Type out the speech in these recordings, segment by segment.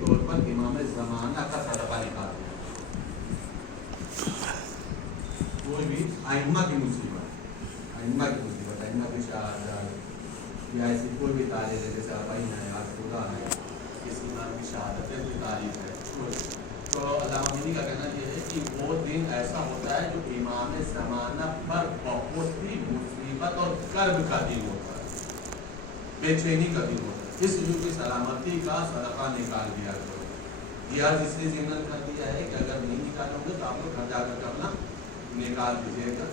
طور پر امام زمانہ کا صدقہ نکال دیا. کوئی بھی ائمہ کی مصیبت، ائمہ کی شہادت یا ایسی کوئی بھی تاریخ ہے جیسے اربعین ہے، عاشورہ ہے، اس امام کی شہادت ہے، کوئی تاریخ ہے، تو علامہ مینی کا کہنا یہ ہے کہ وہ دن ایسا ہوتا ہے جو امام زمانہ پر بہت ہی مصیبت اور کرب کا دن ہوتا ہے، بے چینی کا دن ہوتا ہے. اس لیے کی سلامتی کا صدقہ نکال دیا کرو. یہ اس لیے ضمن کر دیا ہے کہ اگر نہیں نکالو گے تو آپ لوگ گھر جا کر اپنا نکال دیجیے گا.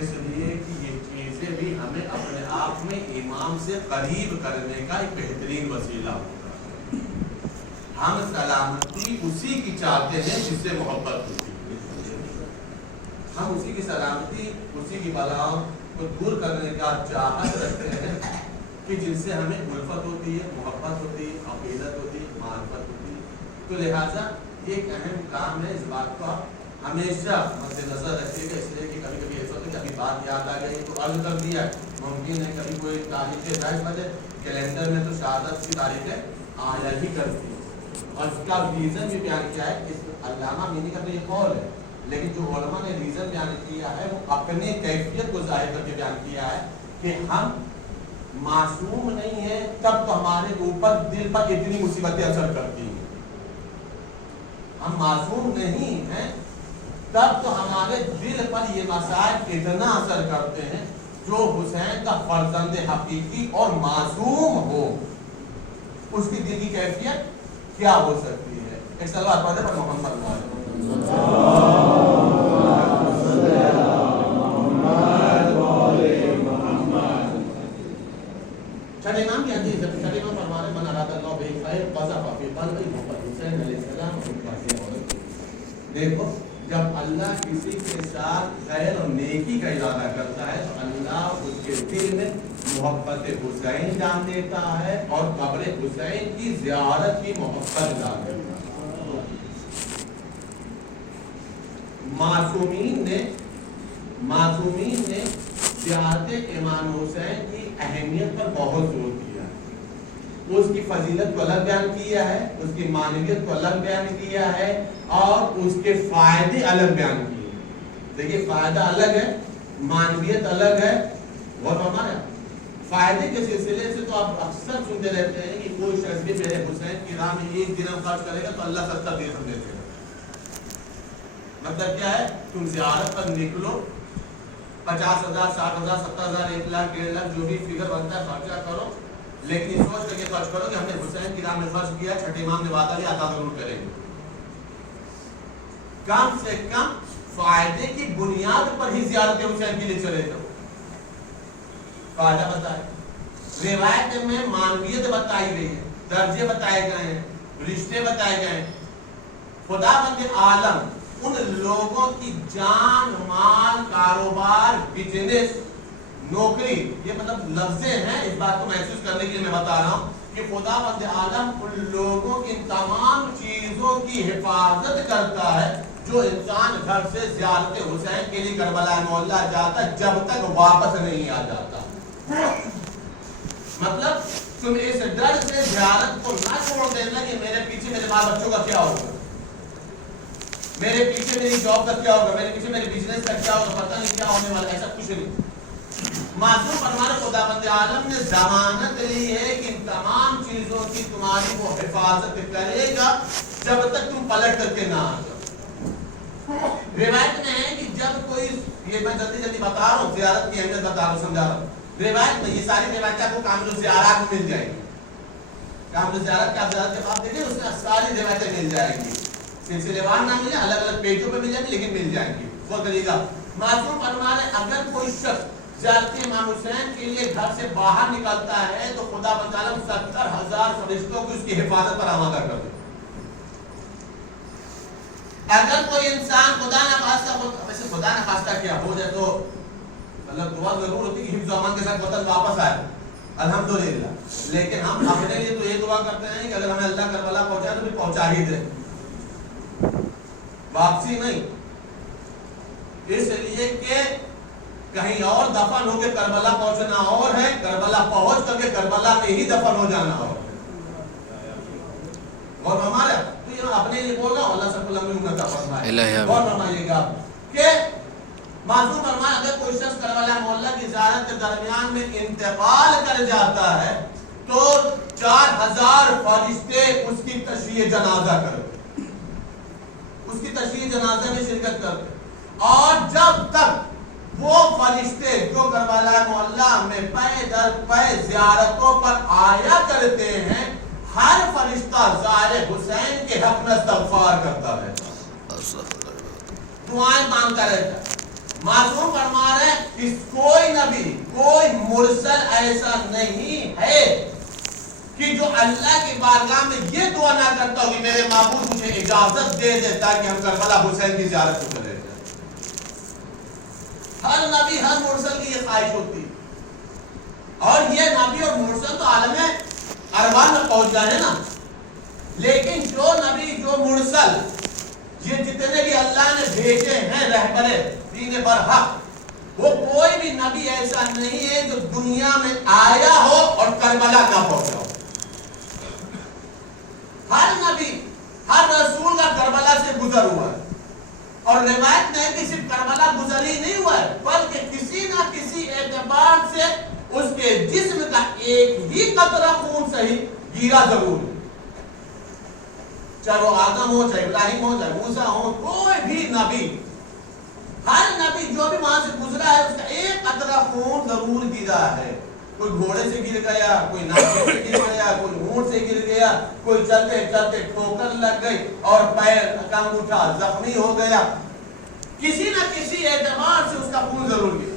اس لیے کہ یہ چیزیں بھی ہمیں اپنے آپ میں امام سے قریب کرنے کا ایک بہترین وسیلہ ہوتا ہے. ہم سلامتی اسی کی چاہتے ہیں جس سے محبت ہوتی ہے. ہم اسی کی سلامتی، اسی کی بلاؤں کو دور کرنے کا چاہت رکھتے ہیں کہ جن سے ہمیں الفت ہوتی ہے، محبت ہوتی ہے، عقیدت ہوتی ہے، معرفت ہوتی ہے. تو لہٰذا ایک اہم کام ہے، اس بات کو ہمیشہ مد نظر رکھیے گا. اس لیے کہ کبھی کبھی ایسا ہوتا ہے کہ ابھی بات یاد آ گئی تو عرض کر دیا. ممکن ہے کبھی کوئی تاریخ ظاہر بنے کیلنڈر میں تو شہادت کی تاریخیں آیا ہی کرتی ہے، اور اس کا ریزن بھی بیان کیا ہے. اس علامہ مینی کا تو یہ قول ہے، لیکن جو علماء نے ریزن بیان کیا ہے وہ اپنے کیفیت کو ظاہر کر کے بیان کیا ہے کہ ہم معصوم نہیں ہیں، تب تو ہمارے اوپر دل پر اتنی مصیبتیں اثر کرتی ہیں. ہم معصوم نہیں ہیں تب تو ہمارے دل پر یہ مسائل اتنا اثر کرتے ہیں. جو حسین کا فرزند حقیقی اور معصوم ہو، اس کی دل کی کیفیت کیا ہو سکتی ہے. ایک صلوات پڑھیں پر محمد چھٹے امام کی حدیث ہے. چھٹے امام فرمانے من اراد اللہ بہ خیر قذف فی قلبہ محمد حسین علیہ السلام. دیکھو جب اللہ کسی کے ساتھ خیر اور نیکی کا ارادہ کرتا ہے تو اللہ اس کے دل میں محبت حسین ڈال دیتا ہے اور قبر حسین کی زیارت کی محبت ڈال دیتا ہے. معصومین نے زیارت امام حسین کی اہمیت پر بہت زور دیا. اس کی فضیلت کو الگ بیان کیا ہے، اس کی معنویت کو الگ بیان کیا ہے، اور اس کے فائدے الگ بیان کیے ہیں. دیکھیے فائدہ الگ ہے، معنویت الگ ہے. اور ہمارا فائدے کے سلسلے سے تو آپ اکثر سنتے رہتے ہیں کہ کوئی شخص بھی میرے حسین کی راہ میں ایک درہم خرچ کرے گا تو اللہ 70 درہم دیتے ہیں. مطلب کیا ہے؟ تم زیارت پر نکلو، 50,000 60,000 70,000 1 لاکھ 1.5 لاکھ جو بھی فگر بنتا ہے خرچہ کرو، لیکن یہ سوچ کر کے خرچ کرو کہ ہم نے حسین کی راہ میں خرچ کیا. چھٹے امام نے وعدہ لیا عطا ضرور کریں گے. کم سے کم فائدے کی بنیاد پر ہی زیارت حسین کے لیے چلے جاؤ. فائدہ بتائے، روایت میں معنویت بتائی گئی ہے، درجے بتائے گئے ہیں، رشتے بتائے گئے ہیں. خدا بند عالم ان لوگوں کی جان مال کاروبار بزنس نوکری، یہ مطلب لفظیں ہیں، اس بات کو محسوس کرنے کے لیے میں بتا رہا ہوں کہ خدا بند عالم ان لوگوں کی تمام چیزوں کی حفاظت کرتا ہے جو انسان گھر سے زیارت حسین کے لیے کربلا مولا جاتا ہے جب تک واپس نہیں آ جاتا. مطلب تم اس ڈر سے زیارت کو نہ چھوڑ دینا کہ میرے پیچھے میرے ماں بچوں کا کیا ہوگا، میرے پیچھے میری جاب کا کیا ہوگا، میرے پیچھے میرے بزنس کا کیا ہوگا، پتہ نہیں کیا ہونے والا. ایسا کچھ نہیں. معصوم فرمانے خدا بند عالم نے ضمانت لی ہے کہ ان تمام چیزوں کی تمہاری وہ حفاظت کرے گا جب تک تم پلٹ کر کے نہ آ جاؤ. روایت میں ہے کہ جب کوئی، یہ میں جلدی بتا رہا ہوں، زیارت کی اہمیت بتا رہا ہوں، سمجھا رہا ہوں. روایت میں یہ ساری روایت آپ کو کامل الزیارات میں مل جائیں گی. کامل الزیارات کا آپ زیارت کے بعد دیکھیں، اس میں ساری روایتیں مل جائیں گی. سلسلے وار نہ ملے، الگ الگ پیجوں پہ مل جائیں گی، لیکن مل جائیں گی. غور کریے گا. معصوم فرمانے اگر کوئی شخص زیارت امام حسین کے لیے گھر سے باہر نکلتا ہے تو خدا بند عالم 70,000 فرشتوں کو اس کی حفاظت پر آمادہ کر دے. اگر کوئی انسان خدا نخواستہ، ویسے خدا نخواستہ کیا ہو جائے تو مطلب دعا ضرور ہوتی کہ حفظ و امان کے ساتھ وطن واپس آئے، الحمدللہ. لیکن ہم اپنے لیے تو یہ دعا کرتے ہیں کہ اگر ہمیں اللہ کربلا پہنچائے تو بھی پہنچا ہی دے، واپسی نہیں. اس لیے کہ کہیں اور دفن ہو کے کربلا پہنچنا اور ہے، کربلا پہنچ کر کے کربلا میں ہی دفن ہو جانا اور ہے. اور اپنے لیے بول رہا ہوں، اللہ سب کو لمبی عمر عطا فرمائے. غور فرمائیے گا کہ معصوم فرمایا اگر کوئی شخص کربلا معلیٰ کی زیارت کے درمیان میں انتقال کر جاتا ہے تو 4000 فرشتے اس کی تشریح جنازہ کرتے، اس کی تشریح جنازہ میں شرکت کرتے، اور جب تک وہ فرشتے جو کربلا معلیٰ میں پے در پے زیارتوں پر آیا کرتے ہیں، ہر فرشتہ زائر حسین کے حق میں استغفار کرتا رہتا، دعائیں مانگتا رہتا. معصوم فرما رہے کہ کوئی نبی، کوئی مرسل ایسا نہیں ہے کہ جو اللہ کی بارگاہ میں یہ دعا نہ کرتا ہو کہ میرے معبود مجھے اجازت دے دے تاکہ ہم کربلا حسین کی زیارت کو کریں. ہر نبی، ہر مرسل کی یہ خواہش ہوتی، اور یہ نبی اور مرسل تو عالم ارواح میں پہنچ گئے ہیں نا. لیکن جو نبی، جو مرسل، یہ جتنے بھی اللہ نے بھیجے ہیں رہبر دین برحق، وہ کوئی بھی نبی ایسا نہیں ہے جو دنیا میں آیا ہو اور کربلا نہ پہنچا ہو. ہر نبی، ہر رسول کا کربلا سے گزر ہوا ہے، اور روایت میں کہ صرف کربلا گزر ہی نہیں ہوا ہے بلکہ کسی نہ کسی اعتبار سے اس کے جسم کا ایک ہی قطرہ خون صحیح گیرا ضرور ہے. چاہے وہ آدم ہو، چاہے ابراہیم ہو، چاہے موسیٰ ہو، کوئی بھی نبی، ہر نبی جو بھی وہاں سے گزرا ہے اس کا ایک قطرہ خون ضرور گرا ہے. کوئی گھوڑے سے گر گیا، کوئی ناکے سے گر گیا، کوئی اونٹ سے گر گیا، کوئی چلتے چلتے ٹھوکر لگ گئی اور پیر کام اٹھا زخمی ہو گیا. کسی نہ کسی اعتبار سے اس کا خون ضرور گرا.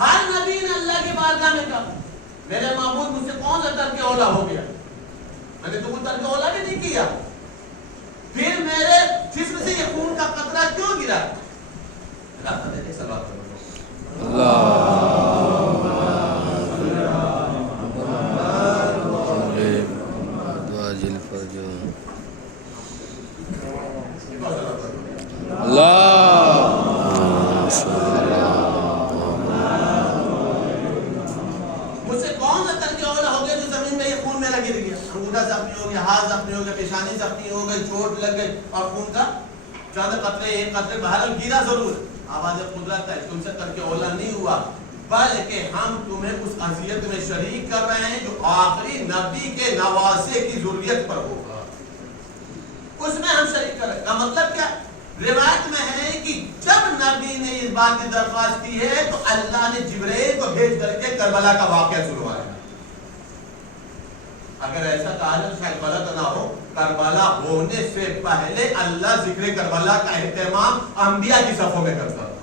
ہر نبی نے اللہ کی بارگاہ میں کہا میرے معبود مجھ سے کون سا ترک اولا ہو گیا، میں نے تو کوئی ترک اولا بھی نہیں کیا، پھر میرے جسم سے یہ خون کا قطرہ کیوں گرا؟ مجھ سے کون سا ترک اولا ہو گیا جو زمین میں یہ خون میرا گر گیا، انگوٹھا زخمی ہو گیا، ہاتھ زخمی ہو گیا، پیشانی زخمی ہو گئی، چوٹ لگ گئی، اور خون کا چند قطرے، ایک قطرے بہرحال گرا ضرور ہے. آواز قدرت ہے، تم سے ترک اولا نہیں ہوا، بلکہ ہم تمہیں اس اذیت میں شریک کر رہے ہیں جو آخری نبی کے نواسے کی ضروریت پر ہوگا، اس میں ہم شریک کر رہے ہیں. کا مطلب کیا؟ روایت میں ہے کہ جب نبی نے اس بات کی درخواست کی ہے تو اللہ نے جبرائیل کو بھیج کر کے کربلا کا واقعہ سنوایا. اگر ایسا کہا شاید غلط نہ ہو، کربلا ہونے سے پہلے اللہ ذکر کربلا کا اہتمام انبیاء کی صفوں میں کرتا تھا،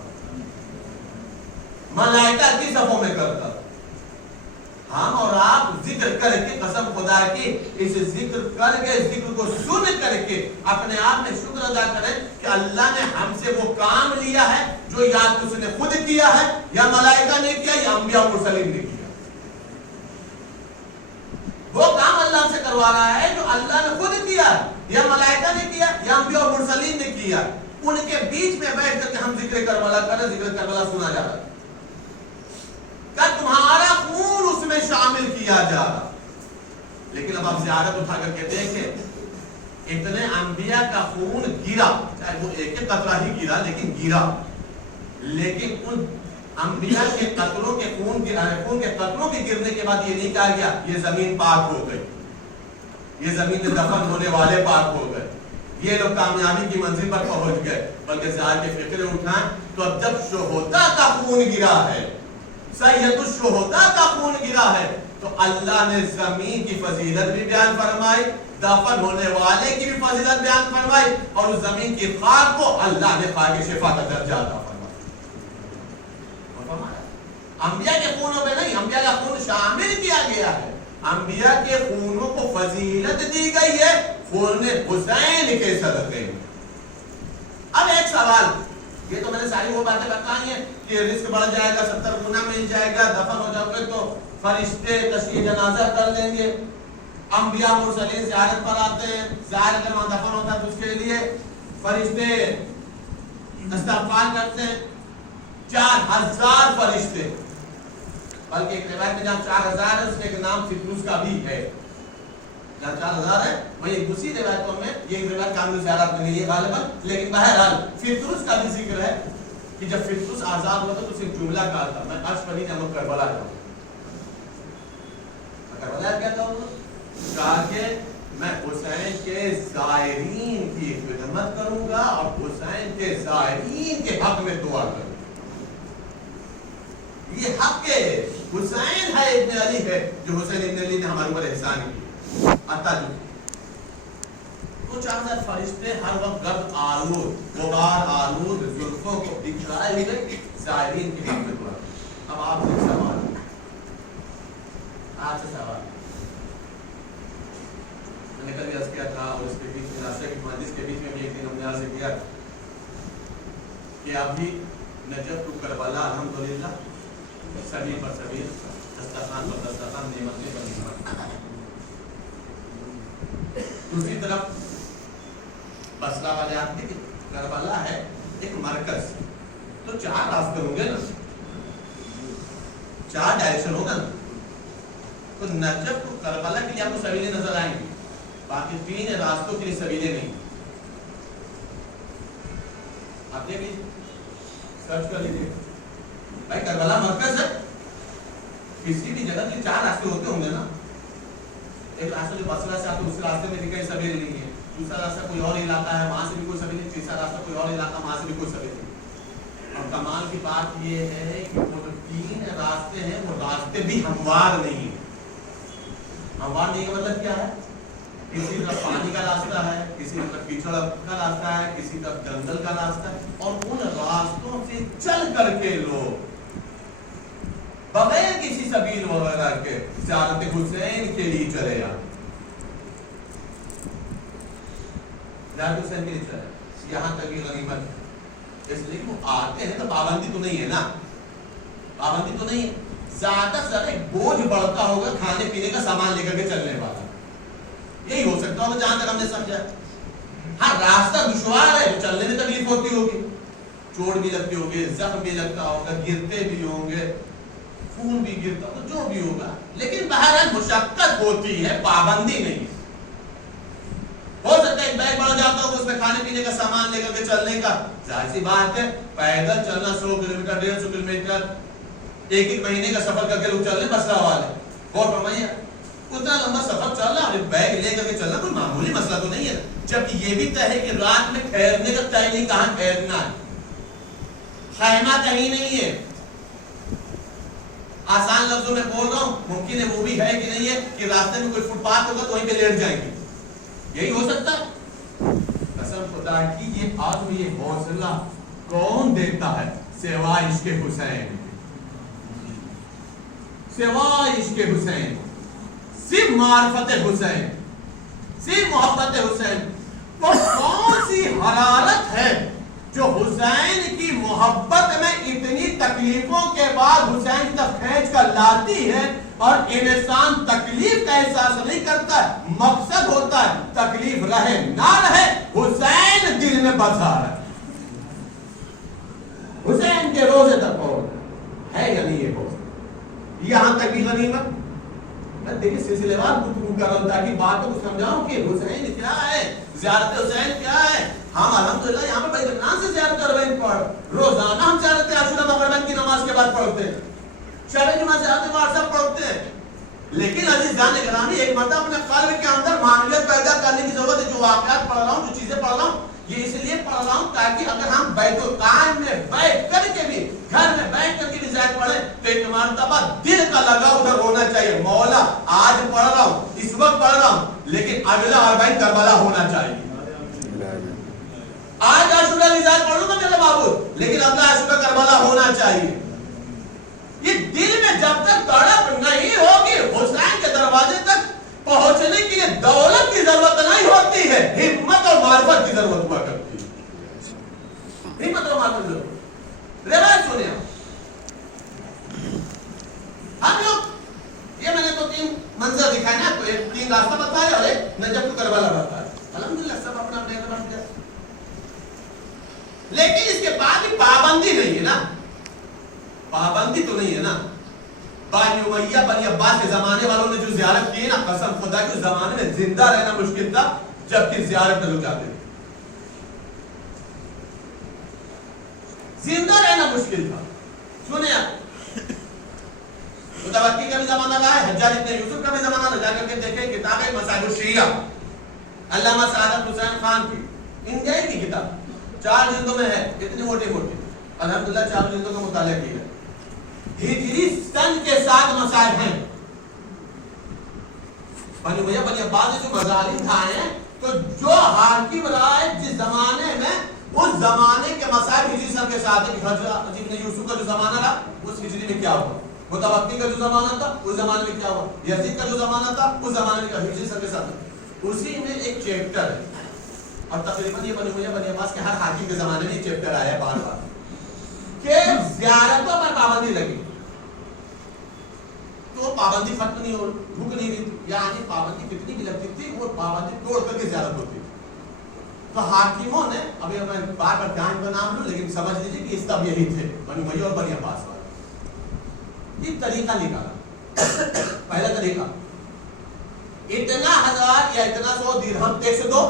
ملائکہ کی صفوں میں کرتا تھا. ہم اور آپ ذکر کر کے، قسم خدا کی، اس ذکر کر کے، ذکر کو سن کر کے اپنے آپ میں شکر ادا کریں کہ اللہ نے ہم سے وہ کام لیا ہے جو یا تو اس نے خود کیا ہے، یا ملائکہ نے کیا، یا انبیاء مرسلین نے کیا. وہ کام اللہ سے کروا رہا ہے جو اللہ نے خود کیا، یا ملائکہ نے کیا، یا انبیاء اور مرسلین نے کیا. ان کے بیچ میں بیٹھ کر کے ہم ذکر کربلا کریں، ذکر کربلا سنا جا رہا ہے کہ تمہارا خون اس میں شامل کیا جا رہا. لیکن اب آپ زیارت اٹھا کر کے دیکھیں، اتنے انبیاء کا خون گرا، چاہے وہ ایک ایک قطرہ ہی گرا لیکن گرا، لیکن ان انبیاء کے قطروں کے خون کے قطروں کے گرنے کے بعد یہ نہیں کہا گیا یہ زمین پاک ہو گئی، یہ زمین میں دفن ہونے والے پاک ہو گئے، یہ لوگ کامیابی کی منزل پر پہنچ گئے، بلکہ ظاہر کے فکرے اٹھائیں تو اب جب شہداء کا خون گرا ہے، سید الشہداء کا خون گرا ہے، تو اللہ نے زمین کی فضیلت بھی بیان فرمائی، دفن ہونے والے کی بھی فضیلت بیان فرمائی، اور اس زمین کی خاک کو اللہ نے خاک شفا کا درجہ عطا فرمایا. انبیاء کے خونوں میں نہیں، انبیاء کا خون شامل کیا گیا ہے، انبیاء کے خونوں کو فضیلت دی گئی ہے خون حسین کے صدقے میں. اب ایک سوال، یہ تو میں نے ساری وہ باتیں بتائی ہیں کہ رزق بڑھ جائے گا، 70 گنا مل جائے گا، دفن ہو جاؤ گے تو فرشتے تشریح جنازہ کر لیں گے، انبیاء مرسلین زیارت پر آتے ہیں، زیارت پر وہاں دفن ہوتا ہے تو اس کے لیے فرشتے استغفار کرتے ہیں. 4000 فرشتے، بلکہ ایک روایت میں جہاں 4000 ہے اس میں ایک نام فطروس کا بھی ہے. جہاں 4000 ہے وہیں دوسری روایتوں میں یہ روایت کامل زیارت میں نہیں ہے غالباً، لیکن بہرحال فطرس کا بھی ذکر ہے کہ جب فطرس آزاد ہوا تو اسے جملہ کہا تھا میں اشفری نمک کربلا جاؤں. کربلا کیا تھا انہوں نے کہا کہ میں حسین کے زائرین کی خدمت کروں گا اور حسین کے زائرین کے حق میں دعا کروں گا. یہ حق ہے، حسین ہے ابن علی ہے جو حسین ابن علی نے ہمارے اوپر احسان کیا. اتاجو تو 4000 فرشتے ہر وقت گرد آلود غبار آلود زلفوں کو بکھرائے ہوئے زائرین کے حق میں دعا. اب آپ سے سوال میں نے کل عرض کیا تھا اور اس کے بیچ میں ناصر کی مجلس کے بیچ میں بھی ایک دن ہم نے عرض کیا کہ ابھی نجف ٹو کربلا الحمدللہ سبیل پر سبیل دسترخوان پر دسترخوان نعمتیں پر نعمت. دوسری طرف بصرہ والے آتے ہیں کہ کربلا ہے ایک مرکز تو 4 راستے ہوں گے نا، 4 ڈائریکشن ہوگا نا. تو نجف ٹو کربلا کے لیے آپ کو سبیلیں نظر آئیں گی، باقی 3 راستوں کے لیے سبیلیں نہیں. آپ نے بھی سرچ کر لیجیے بھائی کربلا مرکز ہے، کسی بھی جگہ کے 4 راستے ہوتے ہوں گے نا. ایک راستہ جو بصرہ سے آتے اس راستے میں کئی سبیلیں نہیں ہے، دوسرا راستہ کوئی اور علاقہ ہے وہاں سے بھی کوئی سبیل نہیں، تیسرا راستہ کوئی اور علاقہ وہاں سے بھی کوئی سبیل نہیں. اور کمال کی بات یہ ہے کہ وہ جو 3 راستے ہیں وہ راستے بھی ہموار نہیں ہیں. ہموار نہیں کا مطلب کیا ہے؟ کسی طرف پانی کا راستہ ہے، کسی طرف کیچڑ کا راستہ ہے، کسی طرف جنگل کا راستہ ہے، اور ان راستوں سے چل کر کے لوگ بغیر کسی سبیل وغیرہ کے زیارت حسین کے لیے چلے جاتے. زیارت حسین کے لیے چلے، یہاں تک کی غنیمت ہے. اس لیے وہ آتے ہیں تو پابندی تو نہیں ہے نا، پابندی تو نہیں ہے. زیادہ سے زیادہ ایک بوجھ بڑھتا ہوگا کھانے پینے کا سامان لے کر کے چلنے والا، یہی ہو سکتا ہوگا جہاں تک ہم نے سمجھا. ہاں راستہ دشوار ہے، چلنے میں تکلیف ہوتی ہوگی، چوٹ بھی لگتی ہوگی، زخم بھی لگتا ہوگا، گرتے بھی ہوں گے، خون بھی گرتا ہوگا، جو بھی ہوگا، لیکن بہرحال مشقت ہوتی ہے، پابندی نہیں ہے. ہو سکتا ہے ایک بیگ بڑھ جاتا ہوگا اس میں کھانے پینے کا سامان لے کر کے چلنے کا، ظاہر سی بات ہے پیدل چلنا 100 کلومیٹر 150 کلومیٹر ایک مہینے کا سفر کر کے لوگ چل رہے بصرہ والے. غور فرمائیے اتنا لمبا سفر چل رہا ہے، بیگ لے کر کے چلنا کوئی معمولی مسئلہ تو نہیں ہے. جب یہ بھی طے ہے کہ رات میں ٹھہرنے کا طے نہیں، کہاں ٹھہرنا ہے، خیمہ کہیں نہیں ہے. آسان لفظوں میں بول رہا ہوں، ممکن ہے وہ بھی ہے کہ نہیں ہے کہ راستے میں کوئی فٹ پاتھ ہوگا تو وہیں پہ لیٹ جائیں گے، یہی ہو سکتا ہے. قسم خدا کی یہ آج یہ حوصلہ کون دیتا ہے سوائے عشق حسین، سوائے عشق حسین، صرف معرفت حسین، صرف محبت حسین. وہ کون سی حرارت ہے جو حسین کی محبت میں اتنی تکلیفوں کے بعد حسین کی طرف کھینچ کر لاتی ہے اور انسان تکلیف کا احساس نہیں کرتا ہے. مقصد ہوتا ہے تکلیف رہے نہ رہے حسین دل میں بسا ہے، حسین کے روزے تک پہنچ ہے یا نہیں ہے پہنچ. یہاں تک بھی غنیمت میں دیکھیں سلسلے وار گفتگو کر رہا ہوں تاکہ باتوں کو سمجھاؤں کہ حسین کیا ہے، زیارت حسین کیا ہے. ہم الحمدللہ یہاں پر بیت اللہ سے زیارت اربعین پڑھ روزانہ ہم زیارت عاشورہ مغربین کی نماز کے بعد پڑھتے ہیں، شب جمعہ زیارت وار سب پڑھتے ہیں. لیکن عزیزان گرامی ایک مرتبہ اپنے قلب کے اندر معاملت پیدا کرنے کی ضرورت ہے. جو واقعات پڑھ رہا ہوں، جو چیزیں پڑھ رہا ہوں، یہ اس لیے پڑھ رہا ہوں تاکہ اگر ہم بیت القائم میں بیٹھ کر کے بھی گھر میں بیٹھ کر کے بھی زیارت پڑھیں تو ایک مرتبہ دل کا لگاؤ ادھر ہونا چاہیے. مولا آج پڑھ رہا ہوں، اس وقت پڑھ رہا ہوں، لیکن اگلا اربعین کربلا ہونا چاہیے. آج عاشورہ کی زیارت پڑھ لوں گا میرا معبود، لیکن اگلا عاشورہ کربلا ہونا چاہیے. یہ دل میں جب تک تڑپ نہیں ہوگی حسین کے دروازے تک پہنچنے کے لیے دولت کی ضرورت نہیں ہوتی ہے، ہمت اور معرفت کی ضرورت ہوا کرتی ہے. ہمت اور معرفت کی ضرورت. روایت سنیں ہم لوگ، یہ میں نے تو 3 منظر دکھائے نا، 3 راستہ بتایا اور ایک نجف ٹو کربلا بتایا. الحمدللہ سب اپنا اپنے اعتبار سے، لیکن اس کے بعد بھی پابندی نہیں ہے نا، پابندی تو نہیں ہے نا. بانی امیہ بنی عباس کے زمانے والوں نے جو زیارت کی نا، قسم خدا کی اس زمانے میں زندہ رہنا مشکل تھا جبکہ زیارت میں لوگ جاتے تھے. زندہ رہنا مشکل تھا. سنیں آپ، متوقع کا بھی زمانہ رہا ہے، حجاج ابن یوسف کا بھی زمانہ رہا. جا کر کے دیکھیں کتاب ہے مصائب الشیعہ، علامہ سعادت حسین خان کی، انڈیائی کی کتاب، 4 جلدوں میں ہے، اتنی موٹی موٹی. الحمدللہ 4 جلدوں کا مطالعہ کیا ہے. ہجری سن کے ساتھ مسائل ہیں. بنی امیہ بنی عباس نے جو مظالم ڈھائے ہیں، تو جو حاکم رہا ہے جس زمانے میں، اس زمانے کے مسائل ہجری سن کے ساتھ ہے. حجاج ابن یوسف کا جو زمانہ رہا اس ہجری میں کیا ہوا، متوقع کا جو زمانہ تھا اس زمانے میں کیا ہوا، یزید کا جو زمانہ تھا اس زمانے میں کیا، ہجری سن کے ساتھ. اسی میں ایک چیپٹر ہے، اور تقریباً یہ بنی امیہ بنی عباس کے ہر حاکم کے زمانے میں یہ چیپٹر آیا ہے بار بار کہ زیارتوں پر پابندی لگی. تو پابندی ختم نہیں ہو، رک نہیں رہی، یعنی پابندی کتنی بھی لگتی تھی وہ پابندی توڑ کر کے زیارت ہوتی. تو حاکموں نے، ابھی میں بار بار دھیان کا نام لوں لیکن سمجھ لیجیے کہ اس طب یہی تھے بنی امیہ اور بنی عباس والے. یہ طریقہ نکالا. پہلا طریقہ، اتنا ہزار یا اتنا 100 درہم ٹیکس دو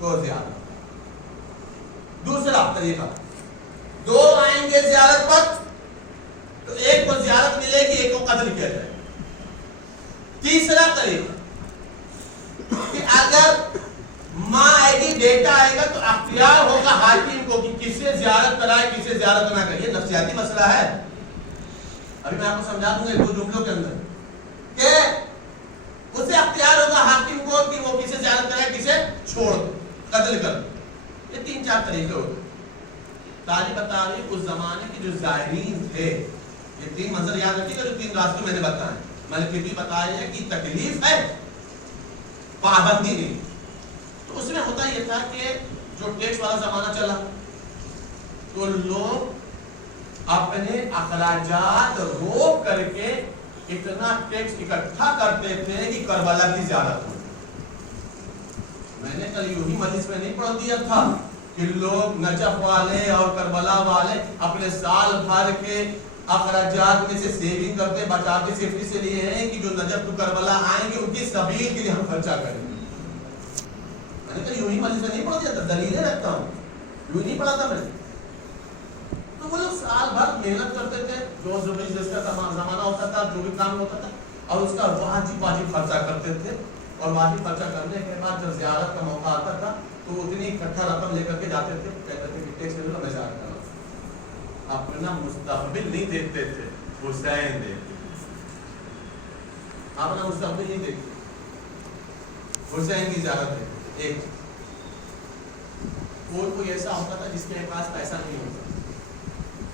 تو زیادہ. دوسرا طریقہ، 2 آئیں گے زیارت پر تو ایک کو زیارت ملے گی، ایک کو قتل کیا جائے. تیسرا طریقہ کہ اگر ماں آئے گی بیٹا آئے گا تو اختیار ہوگا حاکم کو کہ کسے زیارت کرائے کسے زیارت نہ کرے. یہ نفسیاتی مسئلہ ہے، ابھی میں آپ کو سمجھا دوں گا 2 جملوں کے اندر کہ اسے اختیار ہوگا حاکم کو کہ وہ کسے زیارت کرائے کسے چھوڑ قتل کر. یہ 3-4 طریقے ہوتے. تاریخ اس زمانے کے جو زائرین تھے، یہ 3 منظر یاد رکھیے گا جو 3 راستے میں نے بتائے. میں نے پھر بھی بتایا ہے کہ تکلیف ہے، پابندی نہیں. تو اس میں ہوتا یہ تھا کہ جو ٹیکس والا زمانہ چلا تو لوگ اپنے اخراجات روک کر کے اتنا ٹیکس اکٹھا کرتے تھے کہ کربلا کی زیارت ہو. میں نے کل یوں ہی مجلس میں نہیں پڑھ دیا تھا کہ لوگ نجف والے اور کربلا والے اپنے سال بھر کے اخراجات میں سے سیونگ کرتے بچاتے صرف اس لیے ہیں کہ جو نجف تو کربلا آئیں گے ان کی سبیل کے لیے ہم خرچہ کریں. میں نے کل یوں ہی مجلس میں نہیں پڑھ دیا تھا، دلیلیں رکھتا ہوں، یوں نہیں پڑھا تھا میں. تو وہ لوگ سال بھر محنت کرتے تھے، جو جس کا زمانہ ہوتا تھا، جو بھی کام ہوتا تھا، اور اس کا واجب خرچہ کرتے تھے. اور واجب خرچہ کرنے کے بعد جب زیارت کا موقع آتا تھا تو اتنی اکٹھا رقم لے کر کے جاتے تھے، کہتے تھے کہ ٹیکس لے لو میں زیارت کروں. اپنا مستقبل نہیں دیکھتے تھے، حسین دیکھتے تھے. اپنا مستقبل نہیں دیکھتے، حسین کی زیارت دیکھتے. ایک کوئی ایسا ہوتا تھا جس کے پاس پیسہ نہیں ہوتا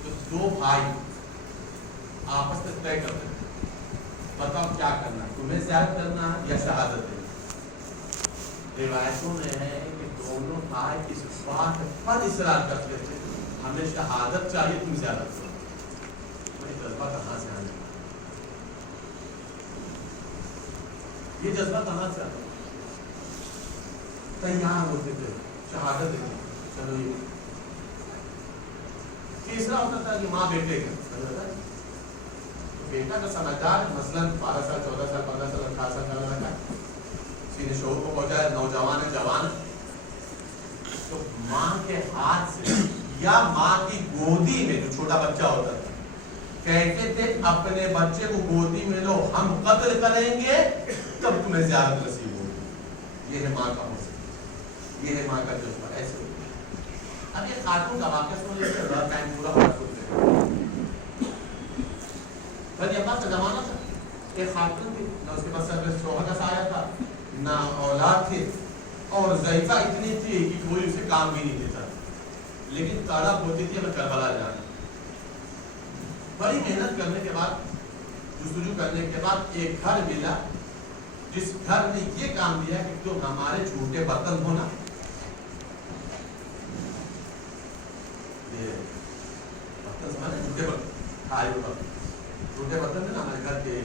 تو 2 بھائی آپس میں طے کرتے تھے، بتاؤ کیا کرنا ہے، تمہیں زیارت کرنا ہے یا شہادت ہے. روایتوں میں ہے کہ دونوں بھائی اس بات پر اصرار کرتے تھے ہمیں شہادت چاہیے، تم زیارت کرو. یہ جذبہ کہاں سے آنا، یہ جذبہ کہاں سے آتا؟ تیار ہوتے تھے شہادت دیتے. چلو یہ تیسرا ہوتا تھا کہ ماں بیٹے کا، بیٹا کا سمجھدار مثلاً 12 سال 14 سال 15 سال 18 سال کا لڑکا سینے شعور کو پہنچا ہے، نوجوان ہے، جوان ہے، تو ماں کے ہاتھ سے یا ماں کی گودی میں جو چھوٹا بچہ ہوتا تھا کہتے تھے اپنے بچے کو گودی میں لو، ہم قتل کریں گے تب تمہیں زیارت نصیب ہوگی. یہ ہے ماں کا حسن، یہ ہے ماں کا جذبہ. ایسے اب یہ خاتون کا واقعہ سن لیتے ہیں، ٹائم پورا ہو رہا ہے. بنی عباس کا زمانہ تھا، ایک خاتون تھی، نہ اس کے پاس شوہر کا سایہ تھا، نہ اولاد تھے، اور ضعیفہ اتنی تھی کہ کوئی اسے کام بھی نہیں دیتا، لیکن تڑپ ہوتی تھی ہمیں کربلا جانا. بڑی محنت کرنے کے بعد، جستجو کرنے کے بعد ایک گھر ملا جس گھر نے یہ کام دیا کہ تم ہمارے جھوٹے برتن ہونا، جھوٹے برتن دینا، ہمارے گھر کے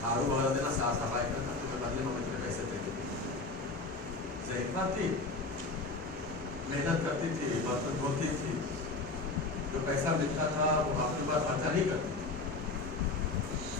جھاڑو وغیرہ دینا، صاف صفائی کرنا، تمہیں بدلے میں مجھے پیسے دے دیں. ضعیفہ تھی، محنت کرتی تھی، برتن دھوتی تھی، جو پیسہ ملتا تھا وہ اپنے اوپر خرچہ نہیں کرتی.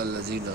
الذين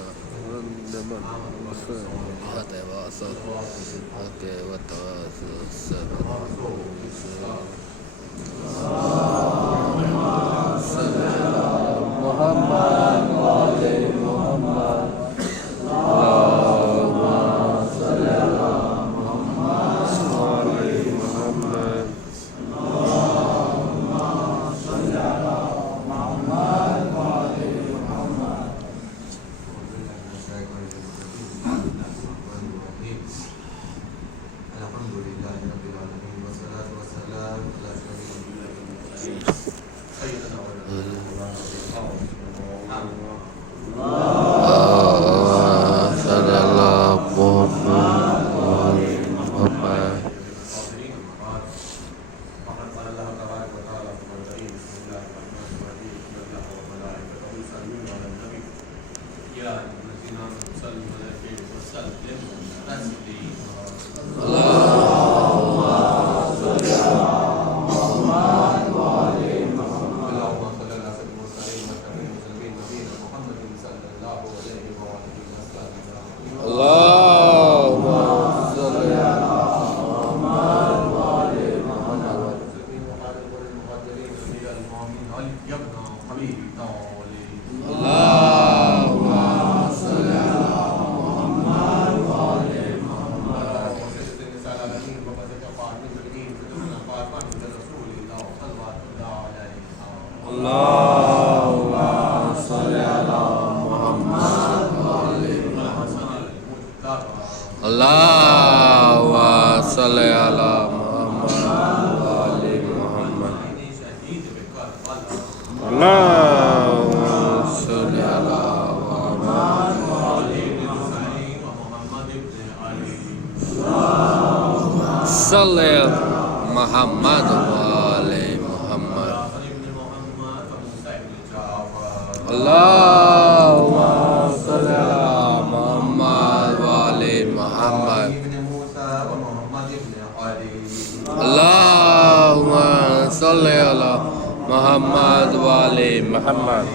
اللهم صل على محمد وآل محمد. اللهم صل على محمد صل على محمد وآل محمد. اللهم صل على محمد وآل محمد.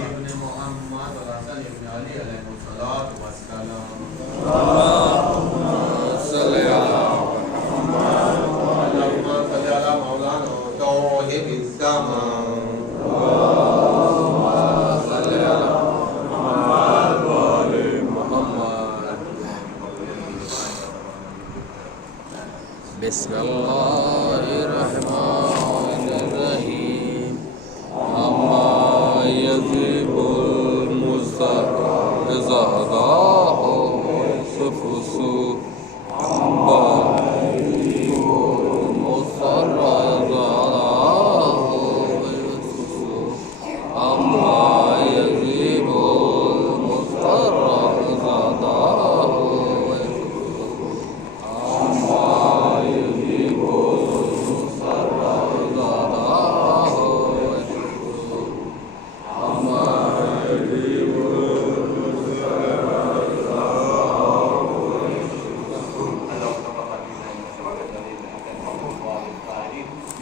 اللهم صل على محمد وآل محمد. بسم الله الرحمن الرحيم. أما يجب المستر إذا ضاع سفس أما يجب المستر إذا ضاع سفس أما يجب المستر إذا ضاع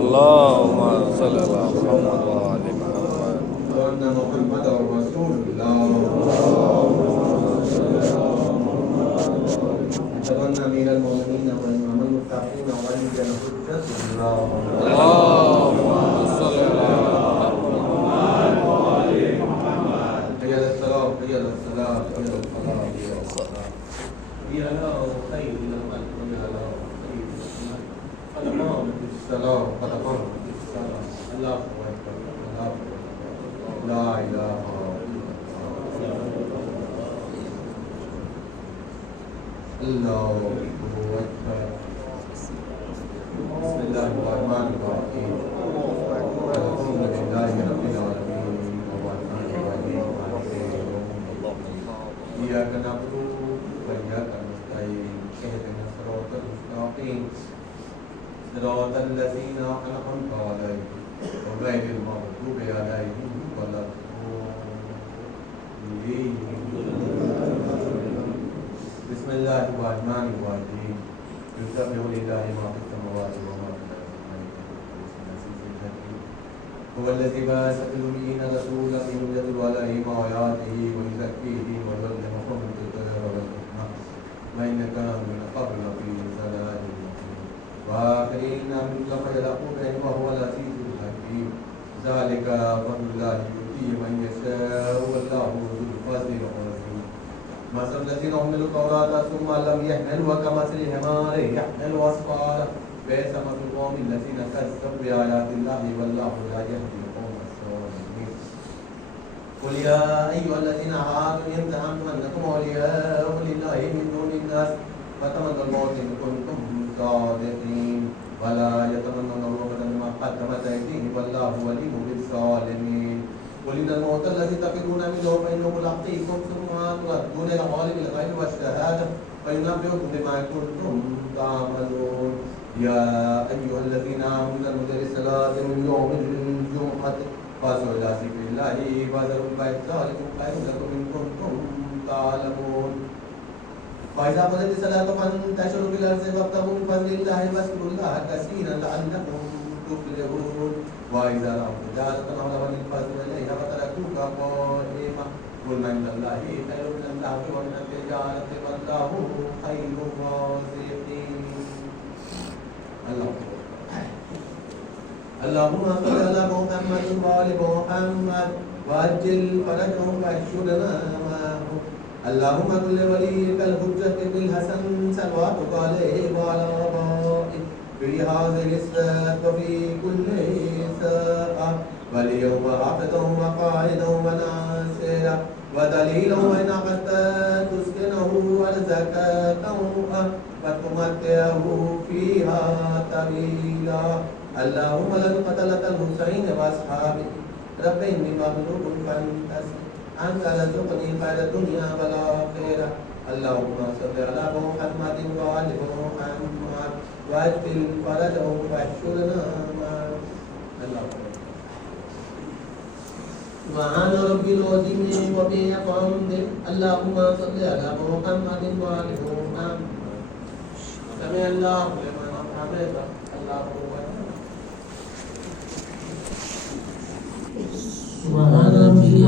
اللهم صل على محمد وآل محمد. أن محمد رسول الله. أن أمير المؤمنين وإمام المتقين وولي الحجة الله. اللهم صل على محمد وآل محمد. حي على الصلاة حي على الصلاة حي على الصلاة حي على الصلاة. هي لا خير لمن على خير قد قامت الصلاة قد قامت الصلاة. الله أكبر الله أكبر لا إله إلا الله أكبر. بسم الله الرحمن الرحيم. الحمد لله رب العالمين الرحمن الرحيم مالك يوم الدين. إياك نعبد وإياك نستعين اهدنا الصراط المستقيم صراط الذين أنعمت عليهم غير المغضوب عليهم ولا الضالين. بسم الله الرحمن الرحيم. يسبح لله ما في السماوات وما في الأرض هو الذي بعث في الأميين رسولا منهم يتلو عليهم آياته ويزكيهم ويعلمهم الكتاب والحكمة وإنك من قبل في ضلال مبين وآخرين منك فيلقون وهو العزيز الحكيم. ذلك فضل الله يؤتيه من يشاء والله ذو الفضل العظيم. مثل الذين حملوا التوراة ثم لم يحملوها كمثل الحمار يحمل أسفارا بئس مثل القوم الذين كذبوا بآيات الله والله لا يهدي القوم الظالمين. قل يا أيها الذين هادوا إن زعمتم أنكم أولياء لله من دون الناس فتمنوا الموت إن كنتم صادقين ولا يتمنونه أبدا بما قدمت أيديهم والله ولي بالظالمين. قل إن الموت الذي تفرون منه فإنه ملاقيكم ثم تردون إلى عالم الغيب والشهادة فينبئكم بما كنتم تعملون يا أيها الذين آمنوا نودي للصلاة من يوم الجمعة فاسعوا إلى ذكر الله وذروا البيع ذلكم خير لكم إن كنتم تعلمون فإذا قضيت الصلاة فانتشروا في الأرض وابتغوا من فضل الله واذكروا الله كثيرا لعلكم تفلحون وإذا رأوا تجارة أو لهوا انفضوا إليها وتركوك قائما قل من عند الله خير من اللهو ومن التجارة والله خير الرازقين. اللهم صل على محمد وآل محمد وعجل فرجهم واشهدنا معهم. اللهم كل وليك الحجة بن الحسن صلواتك عليه وعلى آبائه في هذه الصلاة وفي كل ساعة وليا وحافظا وقائدا وناصرا ودليلا وإن أخذت تسكنه وزكاة وتمتعه فيها طويلا. اللهم لن قتلت الحسين وأصحابه رب إني مغلوب فانتصر أنت رزقني خير الدنيا والآخرة. اللهم صل على محمد وآل محمد واجعل فرجهم واحشرنا معهم. سبحان ربي العظيم وبحمده. اللهم صل على محمد وآل محمد. سمع الله لمن حمده. الله أكبر. سبحان ربي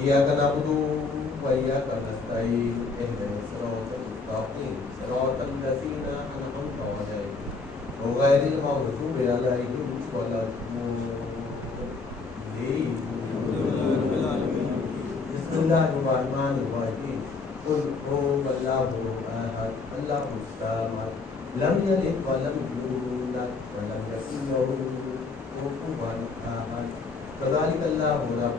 إياك نعبد وإياك نستعين اهدنا الصراط المستقيم صراط الذين أنعمت عليهم غير المغضوب عليهم ولا الضالين. بسم الله الرحمن الرحيم. قل هو الله أحد الله الصمد لم يلد ولم يولد ولم يكن له كفوا أحد كذلك الله رب.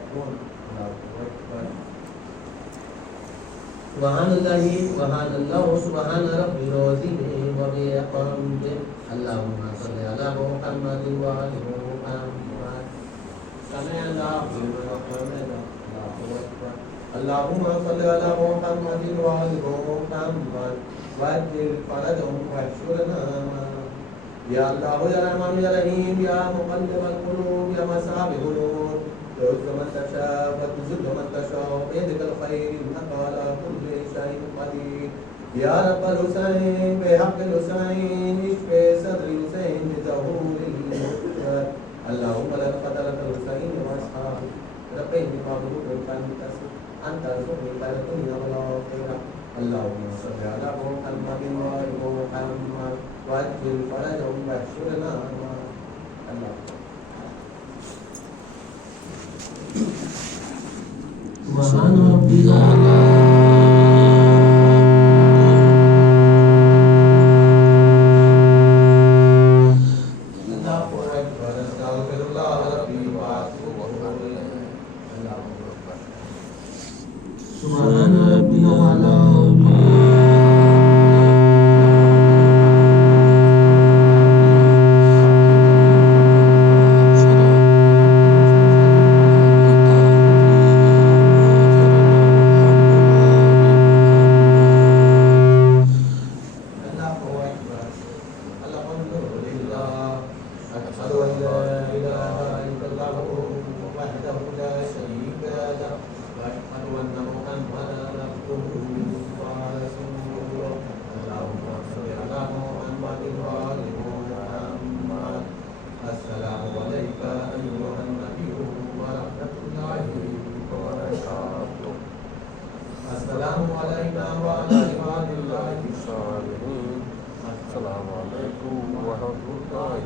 سبحان الله سبحان ربي العظيم وبحمده. اللهم صل على محمد وآل محمد. سمع الله لمن حمده. الله أكبر. اللهم صل على محمد وآل محمد وعجل فرجهم واحشرنا معهم. يا الله يا رحمن يا رحيم يا مقلب القلوب يا مصعب القلوب تعز من تشاء وتذل من تشاء بيدك الخير انك على كل شيء قدير. يا رب الحسين بحق الحسين اشفي صدر الحسين بظهور المسجد. اللهم لن قتلك الحسين واصحابه رب اني مغلوب فانتصر انت رزقني خير الدنيا والاخره. اللهم صل على محمد وآل محمد وعجل فرجهم واحشرنا معهم. سبحان ربي الأعلى. سبحان ربي الأعلى. السلام عليكم ورحمة الله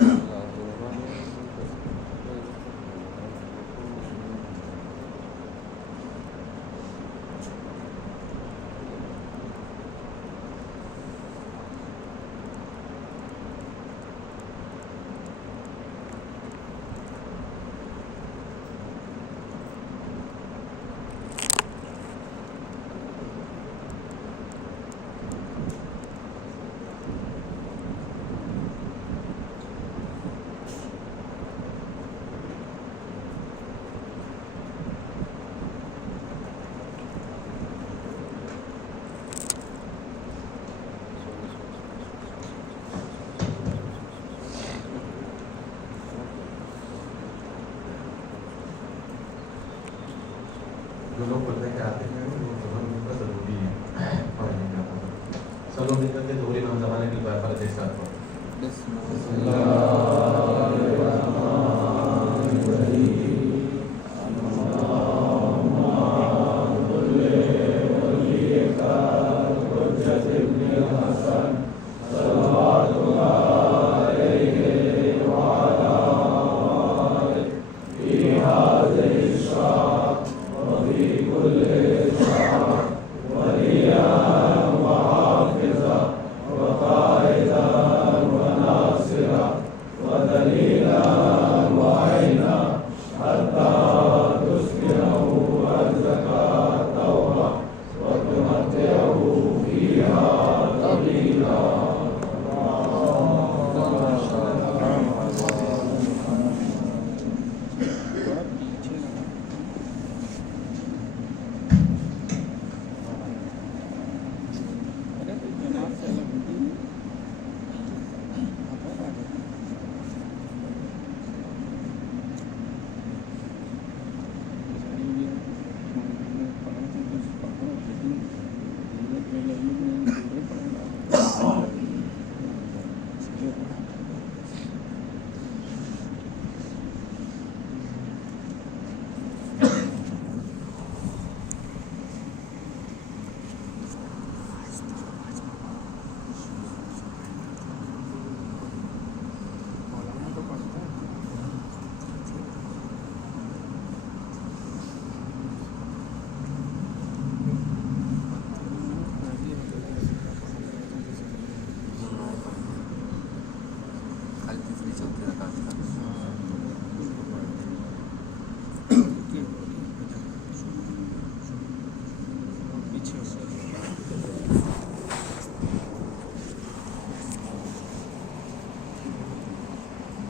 جو لوگ پڑھنے کے آتے ہیں ان کا ضروری ہے پڑھنے کا. سب لوگ مل کر کے دوہری امام زمانے کے بعد پر دیش کرتے ہیں. خالی تیسری چوتھی